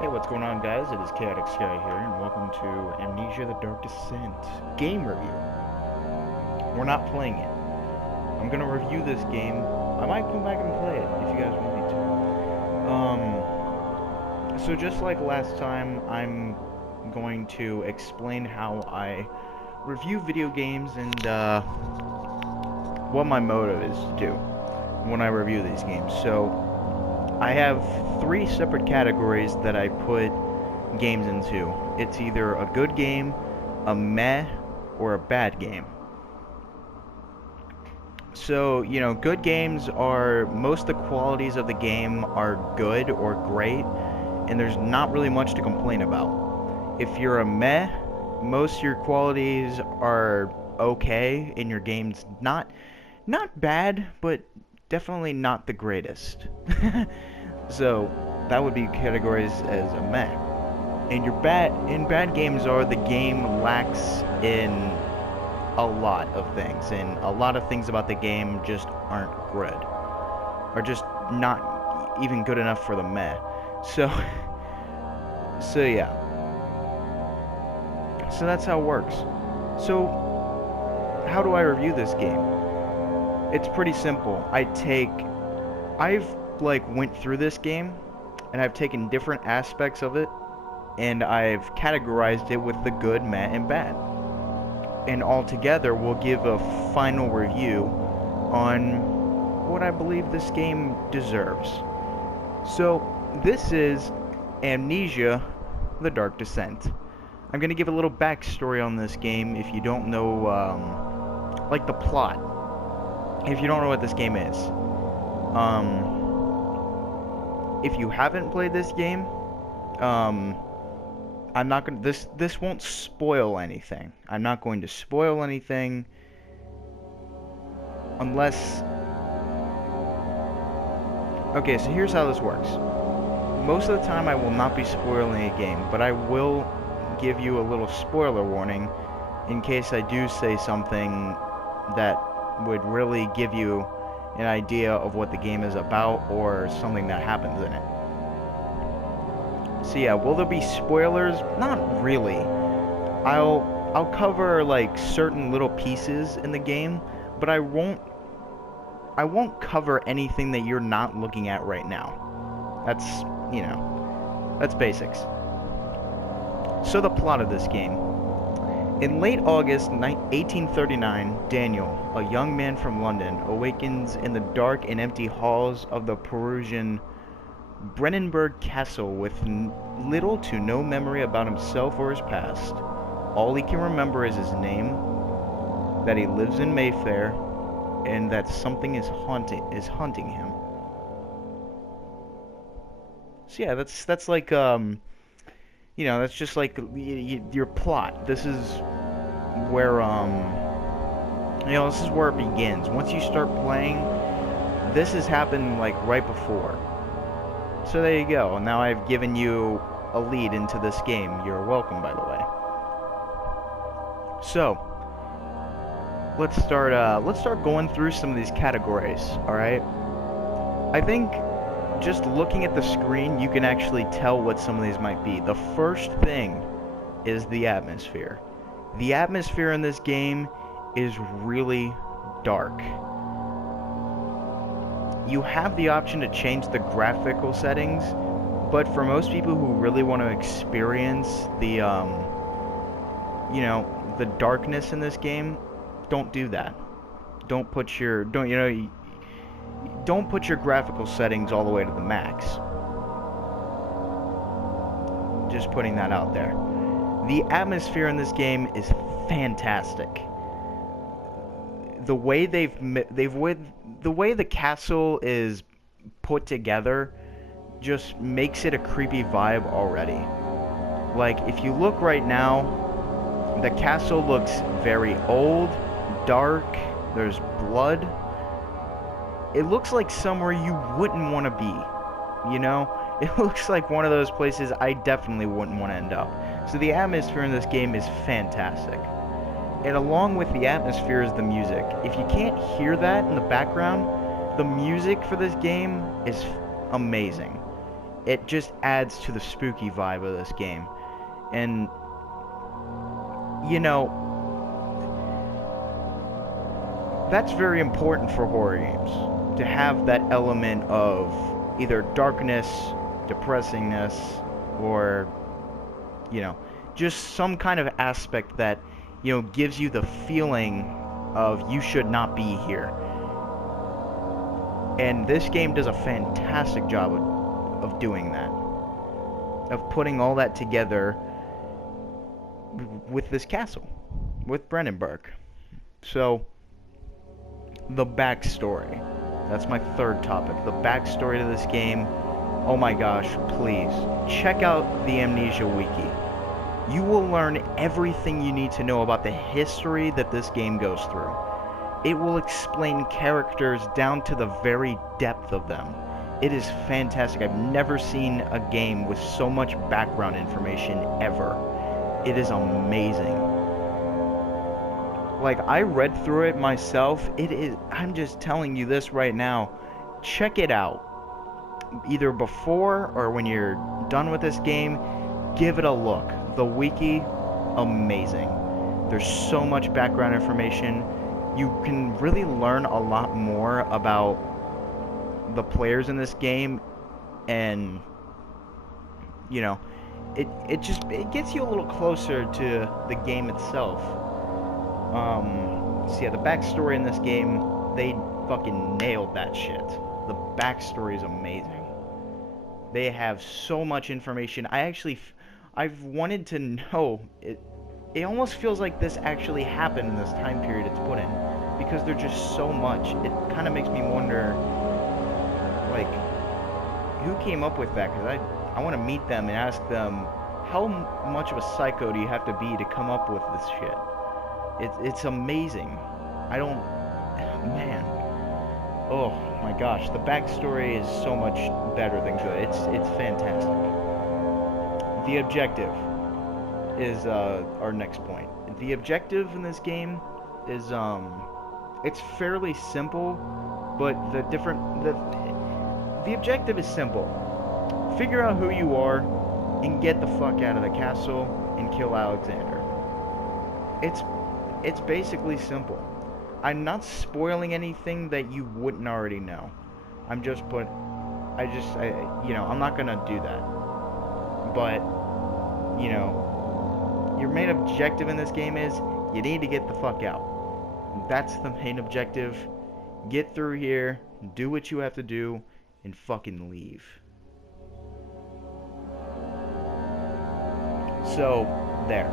Hey, what's going on, guys? It is Chaotic Sky here, and welcome to Amnesia: The Dark Descent game review. We're not playing it. I'm gonna review this game. I might come back and play it if you guys want me to. So just like last time, I'm going to explain how I review video games and what my motive is to do when I review these games. So I have three separate categories that I put games into. It's either a good game, a meh, or a bad game. So, good games are, most of the qualities of the game are good or great, and there's not really much to complain about. If you're a meh, most of your qualities are okay, and your game's not bad, but definitely not the greatest. So that would be categorized as a meh. And bad games are the game lacks in a lot of things, and a lot of things about the game just aren't good, or just not even good enough for the meh. So so yeah. So that's how it works. So how do I review this game? It's pretty simple. I've went through this game, and I've taken different aspects of it, and I've categorized it with the good, meh, and bad. And all together, we'll give a final review on what I believe this game deserves. So this is Amnesia: The Dark Descent. I'm gonna give a little backstory on this game if you don't know, the plot. If you don't know what this game is. If you haven't played this game, I'm not gonna, this won't spoil anything. I'm not going to spoil anything unless, okay, so here's how this works. Most of the time I will not be spoiling a game, but I will give you a little spoiler warning in case I do say something that would really give you an idea of what the game is about or something that happens in it. So yeah, will there be spoilers? Not really. I'll cover certain little pieces in the game, but I won't cover anything that you're not looking at right now. That's, that's basics. So the plot of this game. In late August 1839, Daniel, a young man from London, awakens in the dark and empty halls of the Perusian Brennenburg Castle with little to no memory about himself or his past. All he can remember is his name, that he lives in Mayfair, and that something is hunting him. So yeah, that's like that's just like your plot. This is where this is where it begins. Once you start playing, this has happened right before. So there you go. Now I've given you a lead into this game. You're welcome, by the way. So let's start going through some of these categories. All right. I think just looking at the screen, you can actually tell what some of these might be. The first thing is the atmosphere. The atmosphere in this game is really dark. You have the option to change the graphical settings, but for most people who really want to experience the the darkness in this game, don't do that. Don't put your graphical settings all the way to the max. Just putting that out there. The atmosphere in this game is fantastic. The way the way the castle is put together just makes it a creepy vibe already. Like, if you look right now, the castle looks very old, dark, there's blood. It looks like somewhere you wouldn't want to be, It looks like one of those places I definitely wouldn't want to end up. So the atmosphere in this game is fantastic. And along with the atmosphere is the music. If you can't hear that in the background, the music for this game is amazing. it just adds to the spooky vibe of this game. And, you know, that's very important for horror games, to have that element of either darkness, depressingness, or, you know, just some kind of aspect that, you know, gives you the feeling of you should not be here. And this game does a fantastic job of doing that, of putting all that together with this castle, with Brandenburg. So, the backstory. That's my third topic. The backstory to this game. Oh my gosh, please. Check out the Amnesia Wiki. You will learn everything you need to know about the history that this game goes through. It will explain characters down to the very depth of them. It is fantastic. I've never seen a game with so much background information ever. It is amazing. Like, I read through it myself. It is, I'm just telling you this right now. Check it out. Either before or when you're done with this game, give it a look. The wiki, amazing. There's so much background information. You can really learn a lot more about the players in this game, and, you know, it gets you a little closer to the game itself. So yeah, the backstory in this game, they fucking nailed that shit. The backstory is amazing. They have so much information. I've wanted to know. It almost feels like this actually happened in this time period it's put in, because there's just so much. It kind of makes me wonder, like, who came up with that? Because I want to meet them and ask them, how much of a psycho do you have to be to come up with this shit? It's amazing. Man. Oh my gosh, the backstory is so much better than good. It's fantastic. The objective is our next point. The objective in this game is it's fairly simple, but the objective is simple. Figure out who you are and get the fuck out of the castle and kill Alexander. It's basically simple. I'm not spoiling anything that you wouldn't already know. I'm not gonna do that. But, you know, your main objective in this game is you need to get the fuck out. That's the main objective. Get through here, do what you have to do, and fucking leave. So, there.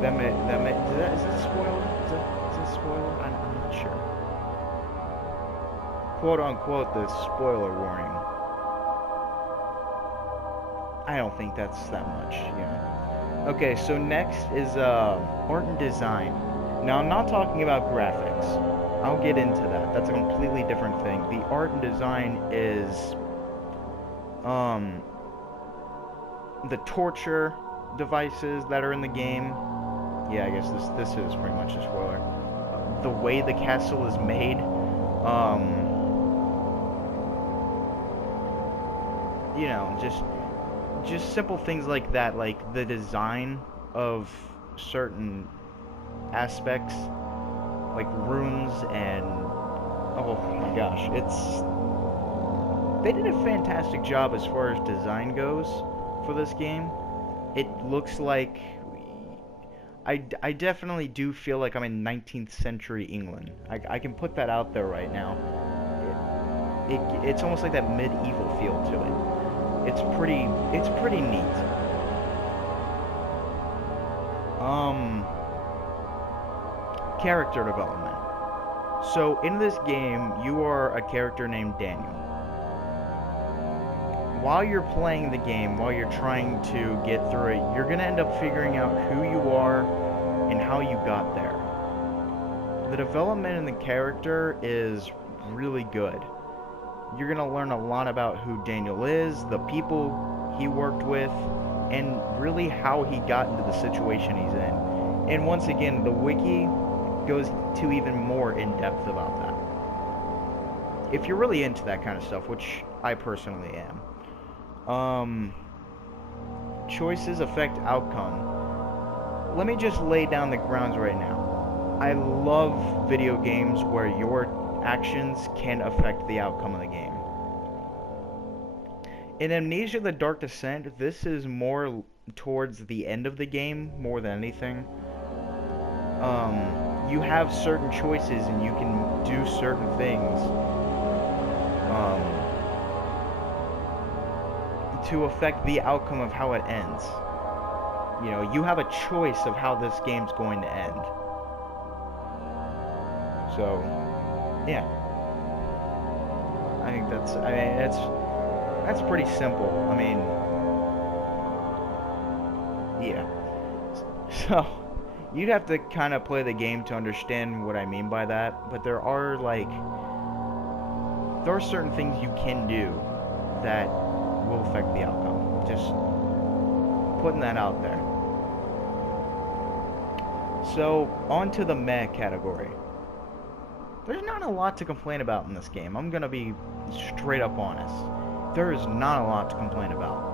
Is that a spoiler? Is that a spoiler? I'm not sure. Quote unquote, the spoiler warning. I don't think that's that much, yeah. Okay, so next is art and design. Now, I'm not talking about graphics. I'll get into that. That's a completely different thing. The art and design is the torture devices that are in the game. Yeah, I guess this is pretty much a spoiler. The way the castle is made, you know, just simple things like that, like the design of certain aspects, like rooms, and oh my gosh, they did a fantastic job as far as design goes for this game. It looks like I definitely do feel like I'm in 19th century England. I can put that out there right now. It's almost like that medieval feel to it. It's pretty neat. Character development. So in this game, you are a character named Daniel. While you're playing the game, while you're trying to get through it, you're gonna end up figuring out who you are and how you got there. The development in the character is really good. You're gonna learn a lot about who Daniel is, the people he worked with, and really how he got into the situation he's in. And once again, the wiki goes to even more in depth about that. If you're really into that kind of stuff, which I personally am. Choices affect outcome. Let me just lay down the grounds right now. I love video games where your actions can affect the outcome of the game. In Amnesia: The Dark Descent, this is more towards the end of the game more than anything. You have certain choices and you can do certain things to affect the outcome of how it ends. You know, you have a choice of how this game's going to end. So, yeah. I think that's pretty simple. I mean, yeah. So, you'd have to kind of play the game to understand what I mean by that, but there are certain things you can do that will affect the outcome. Just putting that out there. So, on to the meh category. There's not a lot to complain about in this game. I'm gonna be straight up honest. There is not a lot to complain about.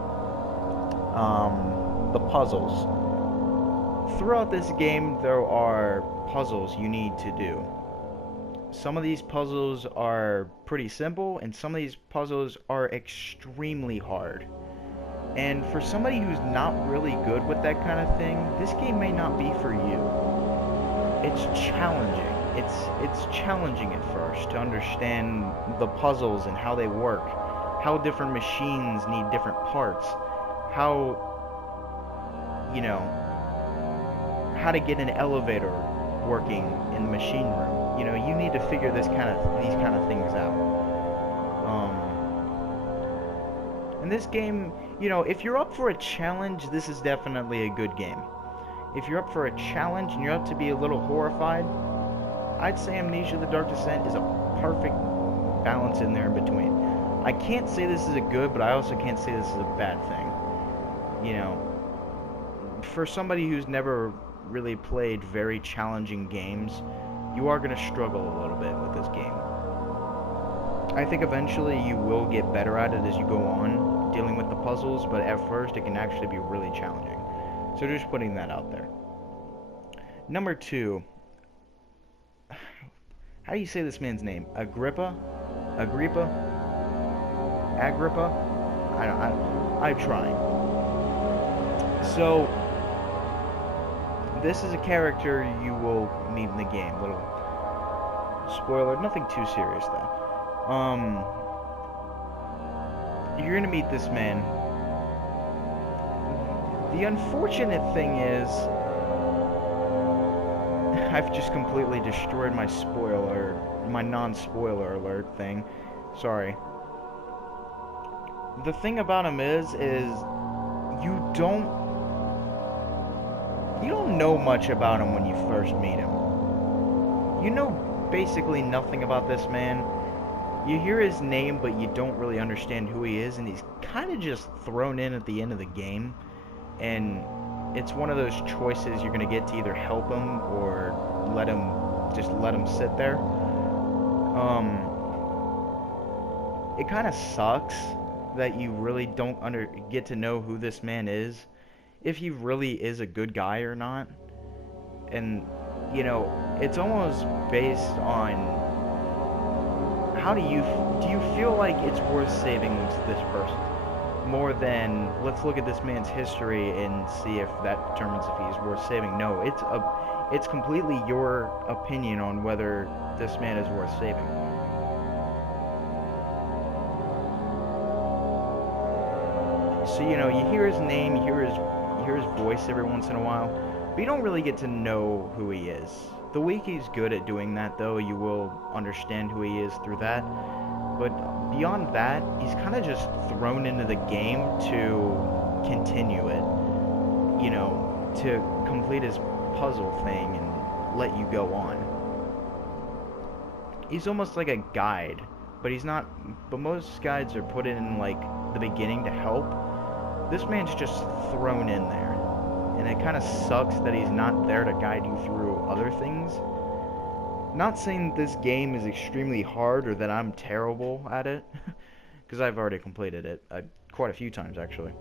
The puzzles. Throughout this game, there are puzzles you need to do. Some of these puzzles are pretty simple, and some of these puzzles are extremely hard. And for somebody who's not really good with that kind of thing, this game may not be for you. It's challenging. It's challenging at first to understand the puzzles and how they work, how different machines need different parts, how, you know, how to get an elevator working in the machine room. You know, you need to figure these kind of things out. In this game, you know, if you're up for a challenge, this is definitely a good game. If you're up for a challenge and you're up to be a little horrified, I'd say Amnesia: The Dark Descent is a perfect balance in there in between. I can't say this is a good, but I also can't say this is a bad thing. You know, for somebody who's never really played very challenging games, you are going to struggle a little bit with this game. I think eventually you will get better at it as you go on, dealing with the puzzles, but at first it can actually be really challenging. So just putting that out there. Number 2. How do you say this man's name? Agrippa? I'm trying. So, this is a character you will meet in the game. Little spoiler, nothing too serious though. You're gonna meet this man. The unfortunate thing is, I've just completely destroyed my non-spoiler alert thing. Sorry. The thing about him is you don't know much about him when you first meet him. You know basically nothing about this man. You hear his name, but you don't really understand who he is, and he's kind of just thrown in at the end of the game. And it's one of those choices you're going to get to either help him or let him sit there. It kind of sucks that you really don't get to know who this man is, if he really is a good guy or not. And, you know, it's almost based on do you feel like it's worth saving this person more than let's look at this man's history and see if that determines if he's worth saving. No, it's completely your opinion on whether this man is worth saving. So, you know, you hear his name, you hear his voice every once in a while, but you don't really get to know who he is. The Wiki's good at doing that, though. You will understand who he is through that. But beyond that, he's kind of just thrown into the game to continue it. You know, to complete his puzzle thing and let you go on. He's almost like a guide, but he's not. But most guides are put in, like, the beginning to help. This man's just thrown in there. And it kind of sucks that he's not there to guide you through other things. Not saying this game is extremely hard or that I'm terrible at it. because I've already completed it quite a few times, actually.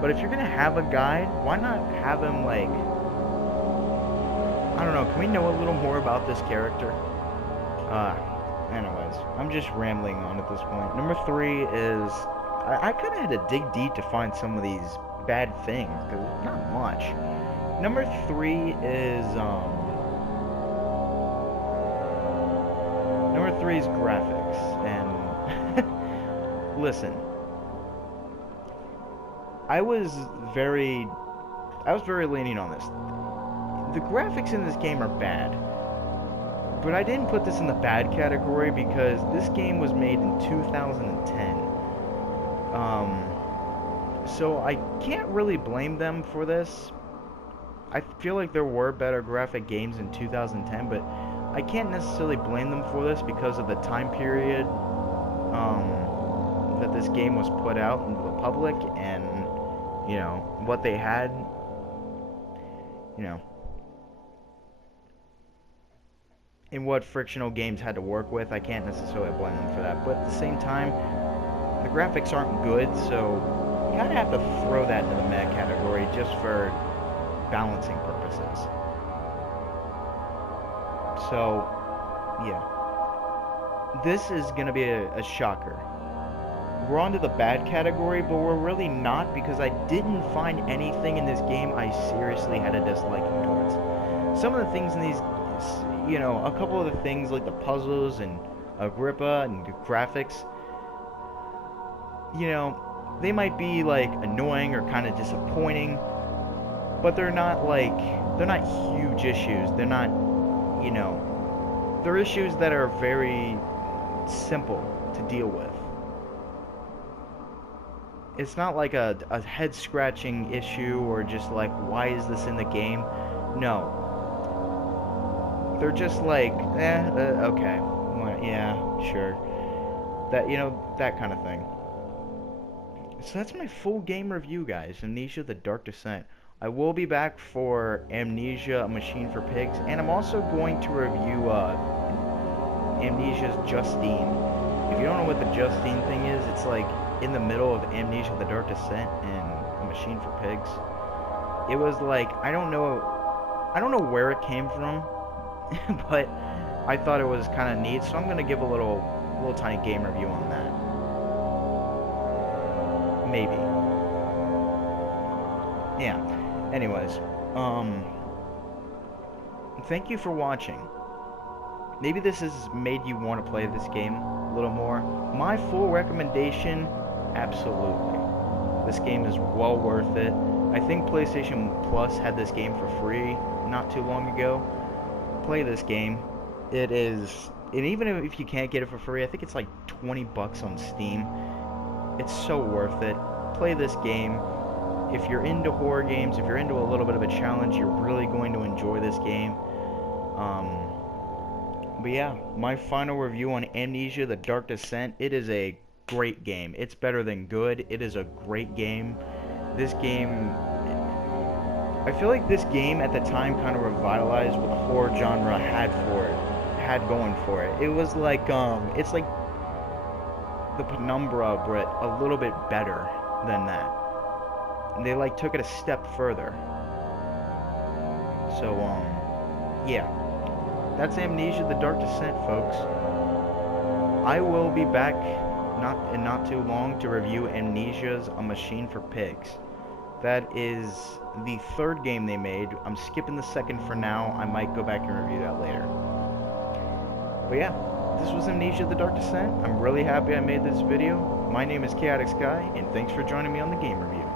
But if you're gonna have a guide, why not have him, like, I don't know, can we know a little more about this character? Anyways, I'm just rambling on at this point. Number 3 is, I kind of had to dig deep to find some of these bad things, because not much. Number 3 is, number 3 is graphics, and listen, I was very lenient on this. The graphics in this game are bad, but I didn't put this in the bad category because this game was made in 2010. So I can't really blame them for this. I feel like there were better graphic games in 2010, but I can't necessarily blame them for this because of the time period that this game was put out into the public, and you know what they had, you know, and what frictional games had to work with. I can't necessarily blame them for that, but at the same time, the graphics aren't good, so you kind of have to throw that into the meh category just for balancing purposes. So, yeah. This is going to be a shocker. We're on to the bad category, but we're really not, because I didn't find anything in this game I seriously had a disliking towards. Some of the things in these, you know, a couple of the things like the puzzles and Agrippa and the graphics, you know, they might be like annoying or kind of disappointing, but they're not huge issues. They're not, you know, they're issues that are very simple to deal with. It's not like a head-scratching issue or just like, why is this in the game? No. They're just like, okay. Well, yeah, sure. That, you know, that kind of thing. So that's my full game review, guys. Amnesia: The Dark Descent. I will be back for Amnesia: A Machine for Pigs, and I'm also going to review Amnesia's Justine. If you don't know what the Justine thing is, it's like in the middle of Amnesia: The Dark Descent and A Machine for Pigs. It was like, I don't know where it came from, but I thought it was kind of neat, so I'm gonna give a little tiny game review on that. Maybe. Yeah. Anyways, thank you for watching. Maybe this has made you want to play this game a little more. My full recommendation, absolutely. This game is well worth it. I think PlayStation Plus had this game for free not too long ago. Play this game. It is, and even if you can't get it for free, I think it's like 20 bucks on Steam. It's so worth it. Play this game. If you're into horror games, if you're into a little bit of a challenge, you're really going to enjoy this game. But yeah, my final review on Amnesia: The Dark Descent. It is a great game. It's better than good. It is a great game. This game, I feel like this game at the time kind of revitalized what the horror genre had going for it. It was like, it's like the Penumbra, but a little bit better than that. And they like took it a step further. So, yeah. That's Amnesia: The Dark Descent, folks. I will be back not too long to review Amnesia's A Machine for Pigs. That is the third game they made. I'm skipping the second for now. I might go back and review that later. But yeah, this was Amnesia: The Dark Descent. I'm really happy I made this video. My name is Chaotic Sky, and thanks for joining me on the game review.